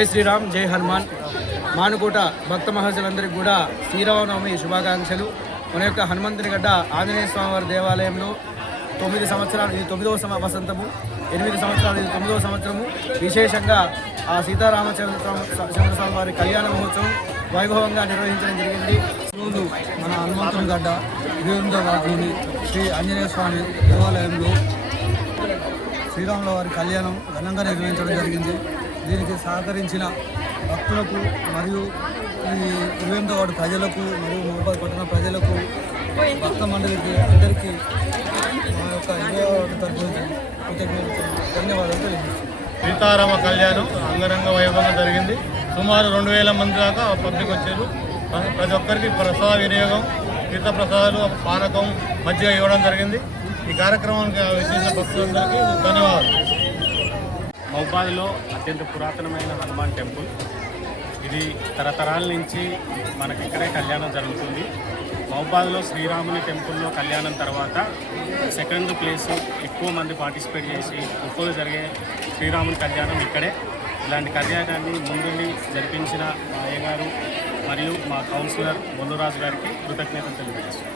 జై శ్రీరామ్, జై హనుమాన్. మానుకోట భక్త మహర్షులందరికీ కూడా శ్రీరామనవమి శుభాకాంక్షలు. మన యొక్క హనుమంతుని గడ్డ ఆంజనేయ స్వామి వారి దేవాలయంలో 9 సంవత్సరాలు, ఇది 9వ వసంతము, 8 సంవత్సరాలు, ఇది 9వ సంవత్సరము. విశేషంగా ఆ సీతారామచంద్ర స్వామి వారి కళ్యాణ మహోత్సవం వైభవంగా నిర్వహించడం జరిగింది. ఈరోజు మన హనుమంతుని గడ్డ 28వ వార్డులోని శ్రీ ఆంజనేయ స్వామి దేవాలయంలో శ్రీరాముల వారి కళ్యాణం ఘనంగా నిర్వహించడం జరిగింది. దీనికి సహకరించిన భక్తులకు మరియు ఈ 28వ వార్డు ప్రజలకు మరియు మహబూబాబాద్ పట్టణ ప్రజలకు, భక్త మండలికి అందరికీ మా యొక్క 20వ వార్డు తరఫు నుంచి ధన్యవాదాలు తెలియజేస్తున్నాను. సీతారామ కళ్యాణం అంగరంగ వైభవంగా జరిగింది. సుమారు 2000 మంది దాకా పబ్లిక్ వచ్చారు. ప్రతి ఒక్కరికి ప్రసాద వినియోగం, తీర్థ ప్రసాదాలు, పానకం, మజ్జిగ ఇవ్వడం జరిగింది. ఈ కార్యక్రమానికి విశేష భక్తులందరికీ ధన్యవాదాలు. మహబూబాబాద్లో అత్యంత పురాతనమైన హనుమాన్ టెంపుల్. ఇది తరతరాల నుంచి మనకి ఇక్కడే కళ్యాణం జరుగుతుంది. మహబూబాద్లో శ్రీరాముని టెంపుల్లో కళ్యాణం తర్వాత సెకండ్ ప్లేస్, ఎక్కువ మంది పార్టిసిపేట్ చేసి ఎక్కువగా జరిగే శ్రీరాముని కళ్యాణం ఇక్కడే. ఇలాంటి కళ్యాణాన్ని ముందుండి జరిపించిన మా అయ్యగారు మరియు మా కౌన్సిలర్ బొల్లురాజు గారికి కృతజ్ఞతలు తెలియజేస్తున్నాను.